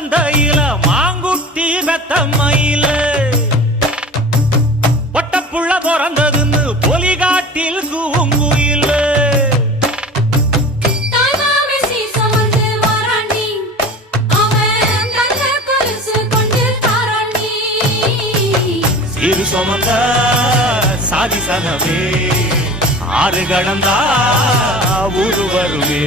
மந்தையில மாங்குட்டி வெத்தம்மையில பொட்டப்புள்ள பிறந்ததுன்னு பொலிகாட்டில் கூங்குயில சிறு சுமந்த சாதிசனமே ஆறு கடந்தா ஊரு வருவே